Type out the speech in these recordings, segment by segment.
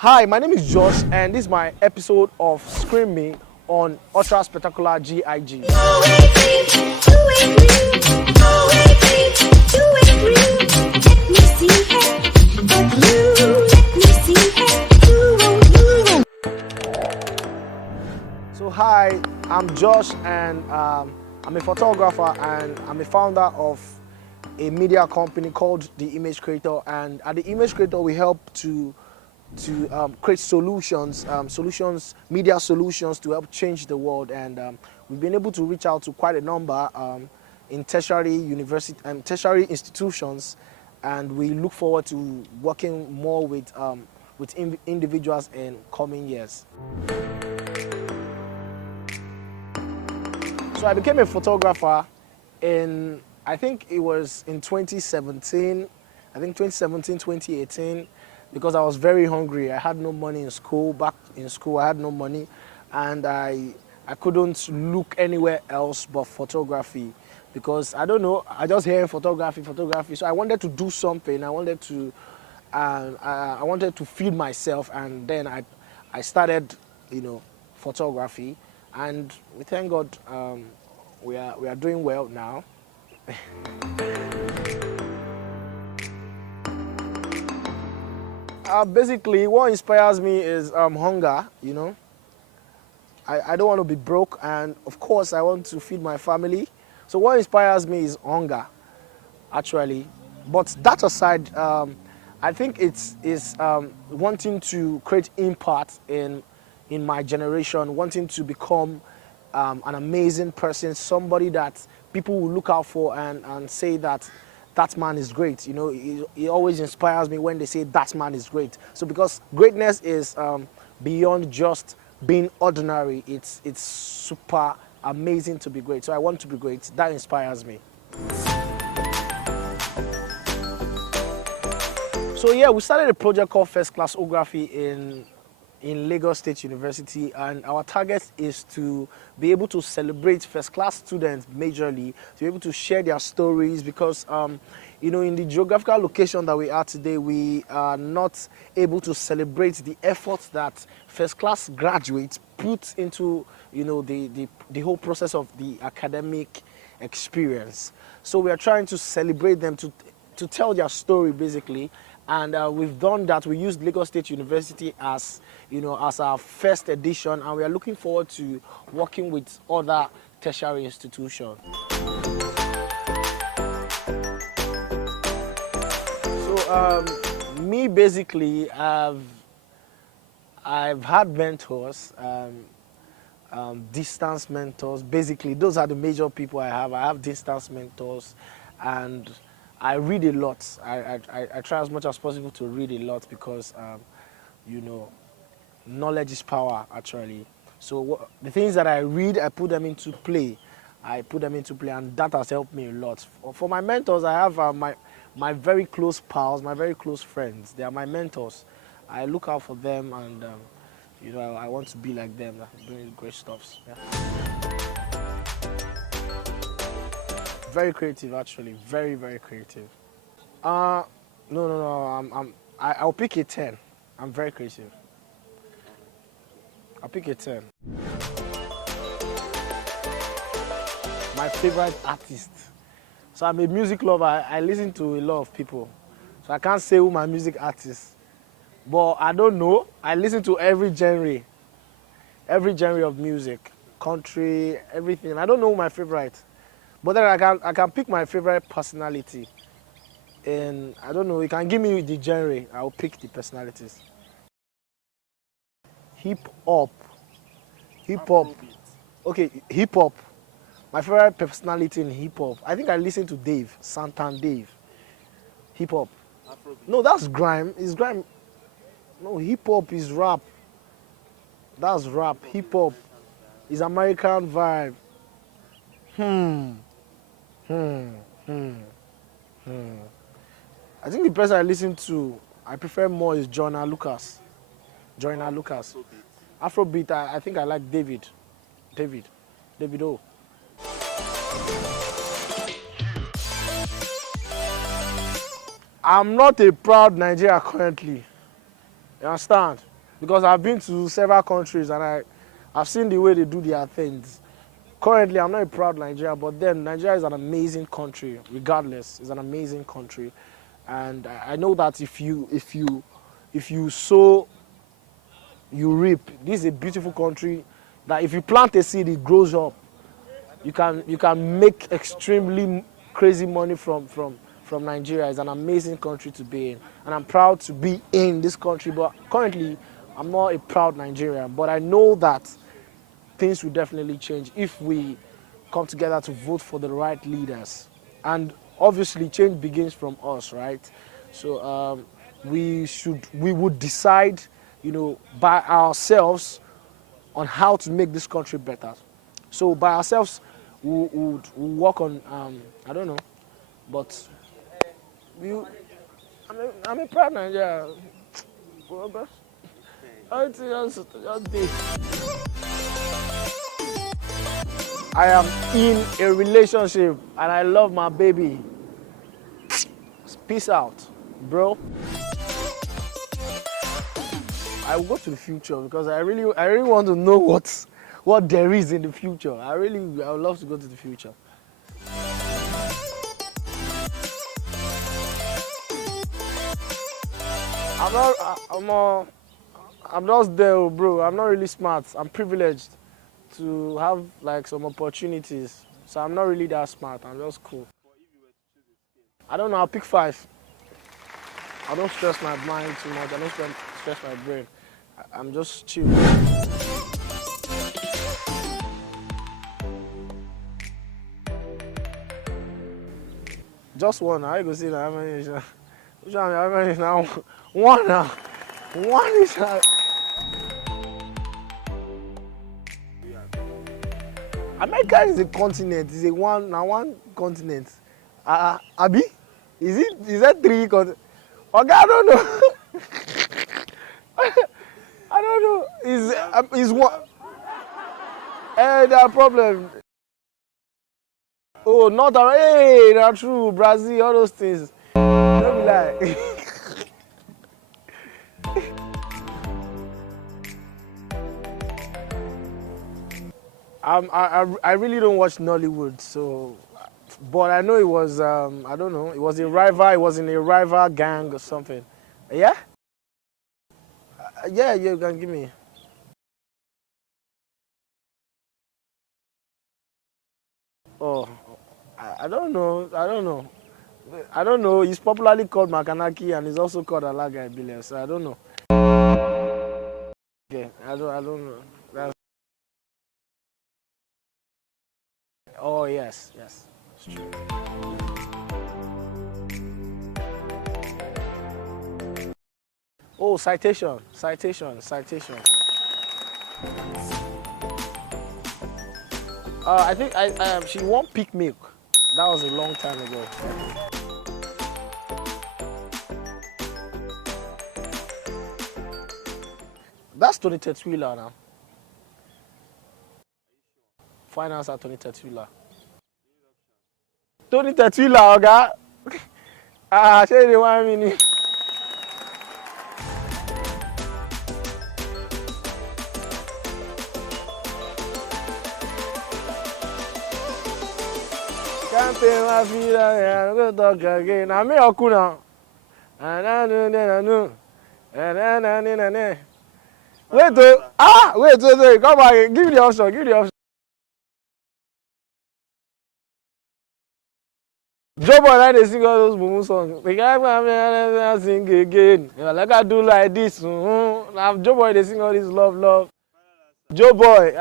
Hi, my name is Josh, and this is my episode of Scream Me on Ultra Spectacular G.I.G. So hi, I'm Josh, and I'm a photographer, and I'm a founder of a media company called The Image Creator. And at The Image Creator, we help to create solutions, media solutions to help change the world. And we've been able to reach out to quite a number in tertiary university and tertiary institutions, and we look forward to working more with individuals in coming years. So I became a photographer in, I think it was in 2017, 2018, because I was very hungry. I had no money in school. Back in school, I had no money, and I couldn't look anywhere else but photography, because I don't know, I just hear photography. So I wanted to do something. I wanted to feed myself, and then I started, photography, and we thank God we are doing well now. Basically, what inspires me is hunger. I don't want to be broke, and of course I want to feed my family. So what inspires me is hunger, actually. But that aside, I think it's wanting to create impact in my generation, wanting to become an amazing person, somebody that people will look out for and say that man is great. It always inspires me when they say that man is great. So because greatness is beyond just being ordinary, it's super amazing to be great. So I want to be great. That inspires me. So yeah, we started a project called ClassO'graphy in Lagos State University, and our target is to be able to celebrate first class students majorly, to be able to share their stories, because in the geographical location that we are today, we are not able to celebrate the efforts that first class graduates put into the whole process of the academic experience. So we are trying to celebrate them, to tell their story basically. And we've done that. We used Lagos State University as our first edition, and we are looking forward to working with other tertiary institutions. So me basically, I've had mentors, distance mentors. Basically, those are the major people I have. I have distance mentors, and I read a lot. I try as much as possible to read a lot, because knowledge is power, actually. So the things that I read, I put them into play. And that has helped me a lot. For my mentors, I have my very close pals, my very close friends. They are my mentors. I look out for them, and I want to be like them, doing great stuff. Yeah. Very creative, actually. Very, very creative. No. I'll pick a 10. I'm very creative. I'll pick a 10. My favorite artist. So I'm a music lover. I listen to a lot of people. So I can't say who my music artist. But I don't know. I listen to every genre of music, country, everything. I don't know who my favorite. But then I can pick my favorite personality. And I don't know, you can give me the genre, I'll pick the personalities. Hip hop. Okay, hip hop. My favorite personality in hip hop. I think I listen to Dave, Santan Dave. Hip hop. No, that's grime. It's grime. No, hip hop is rap. That's rap. Hip hop is American vibe. I think the person I listen to, I prefer more, is Joyner Lucas. Afrobeat, I think I like David O. I'm not a proud Nigerian currently. You understand? Because I've been to several countries and I've seen the way they do their things. Currently, I'm not a proud Nigerian, but then Nigeria is an amazing country. Regardless, it's an amazing country, and I know that if you sow, you reap. This is a beautiful country that if you plant a seed, it grows up. You can make extremely crazy money from Nigeria. It's an amazing country to be in, and I'm proud to be in this country. But currently, I'm not a proud Nigerian. But I know that things will definitely change if we come together to vote for the right leaders. And obviously, change begins from us, right? So we would decide, by ourselves on how to make this country better. So by ourselves, we'll work on, I don't know, but I'm a proud Nigerian. I am in a relationship and I love my baby. Peace out, bro. I will go to the future because I really want to know what there is in the future. I would love to go to the future. I'm just there, bro. I'm not really smart. I'm privileged to have like some opportunities. So I'm not really that smart. I'm just cool. I don't know. I'll pick 5. I don't stress my mind too much. I don't stress my brain. I'm just chill. Just one. I go see that. How many is now? One now. One is America is a continent. It's one continent. Abi? Is that 3 continents? Okay, I don't know. I don't know. Is one? There are problems. Oh, not hey, not true. Brazil, all those things. Don't be like. I really don't watch Nollywood, so, but I know it was I don't know, it was a rival. It was in a rival gang or something. Yeah. Yeah, you can give me. Oh, I don't know. I don't know. He's popularly called Makanaki and he's also called Alaga Ibile, so I don't know. Okay, I don't know. Oh yes, it's true. Oh, citation. I think she won Peak Milk. That was a long time ago. That's Tony Tetwila now. Finance at Tony Tetwila. Tony Tetwila, oga. Shey dey want me. Can't pay my feet, I'm going to talk again. I'm here, Okuna. Wait, wait, come back. Give me the option, Joe Boy, they sing all those boom songs. The guy sing again. Like I do like this. Now Joe Boy, they sing all this love. Joe Boy.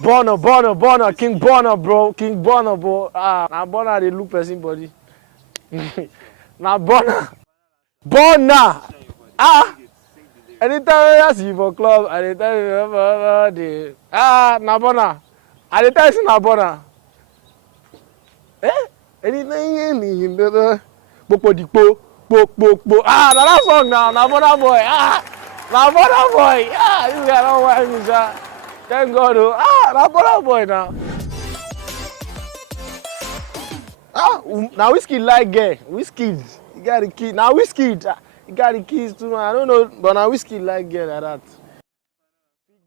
Bonner, King Bonner, bro. Now Bonner, they look person body. Now Bonner. Anytime I see you for club, anytime you for the now Bonner. Anytime you now Bonner. Anything in the Popo. Now that song now Bonner boy. Now Bonner boy. This guy don't want me, sir. Thank God. Now Bonner boy now. Ah, now whiskey like girl. Whiskey. You got the key. Now whiskey. You got the keys too. I don't know, but now whiskey like girl like that.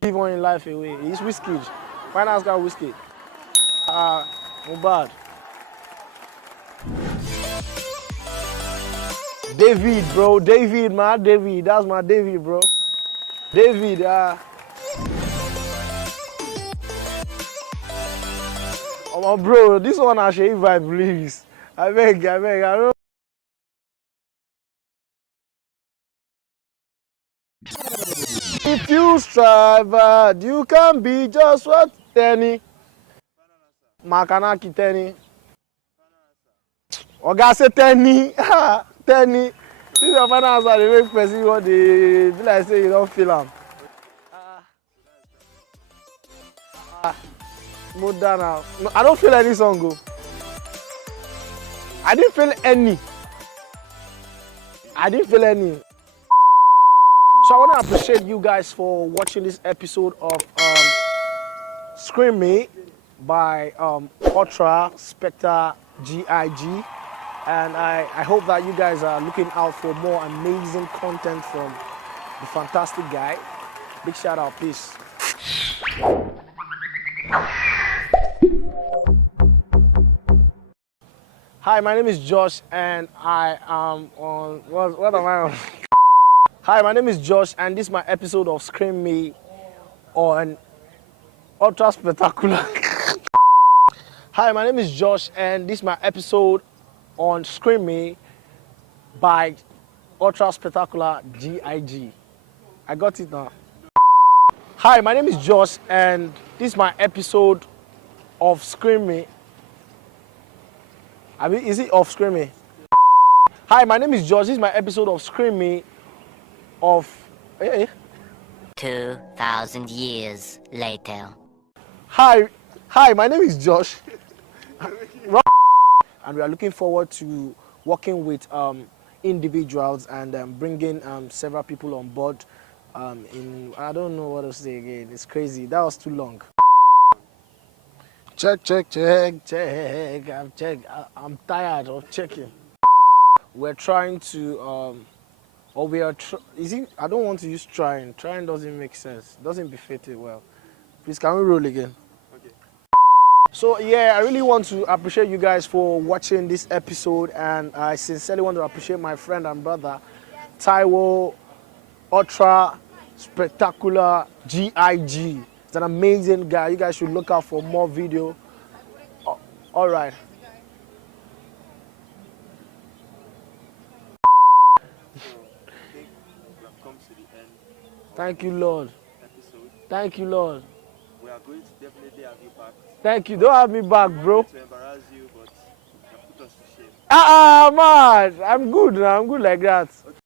Give on in life away. He's whiskey. Finance got whiskey. No bad. David, bro. David, man. David. That's my David, bro. David, oh, my bro, this one I should vibe, please. I beg, I don't. If you strive hard, you can be just what Tenny. Makanaki Tenny. Oga say Tenny. Tenny. This is your final answer. They make person what they feel like say you don't feel am. Modern now. No, I don't feel any song go. I didn't feel any. I didn't feel any. So I want to appreciate you guys for watching this episode of Scream Me by Ultra Spectre G.I.G. And I hope that you guys are looking out for more amazing content from the fantastic guy. Big shout out, peace. Hi, my name is Josh and I am on, what am I on? Hi, my name is Josh and this is my episode of Scream Me on Ultra Spectacular. Hi, my name is Josh and this is my episode on Scream Me by Ultra Spectacular G.I.G. I got it now. Hi, my name is Josh and this is my episode of Scream Me. I mean, is it of Scream Me? Hi, my name is Josh. This is my episode of Scream Me of 2,000 years later. Hi, my name is Josh. And we are looking forward to working with individuals and bringing several people on board. I don't know what to say again. It's crazy. That was too long. Check. I'm tired of checking. We're trying to, I don't want to use trying. Trying doesn't make sense. Doesn't befit it well. Please, can we roll again? Okay. So yeah, I really want to appreciate you guys for watching this episode, and I sincerely want to appreciate my friend and brother, Taiwo, Ultra Spectacular G.I.G. He's an amazing guy. You guys should look out for more video. All right. Thank you, Lord. Thank you, Lord. We are going to definitely have you back. Thank you. Don't have me back, bro. To embarrass you, but you have put us to shame. Man. I'm good now. I'm good like that.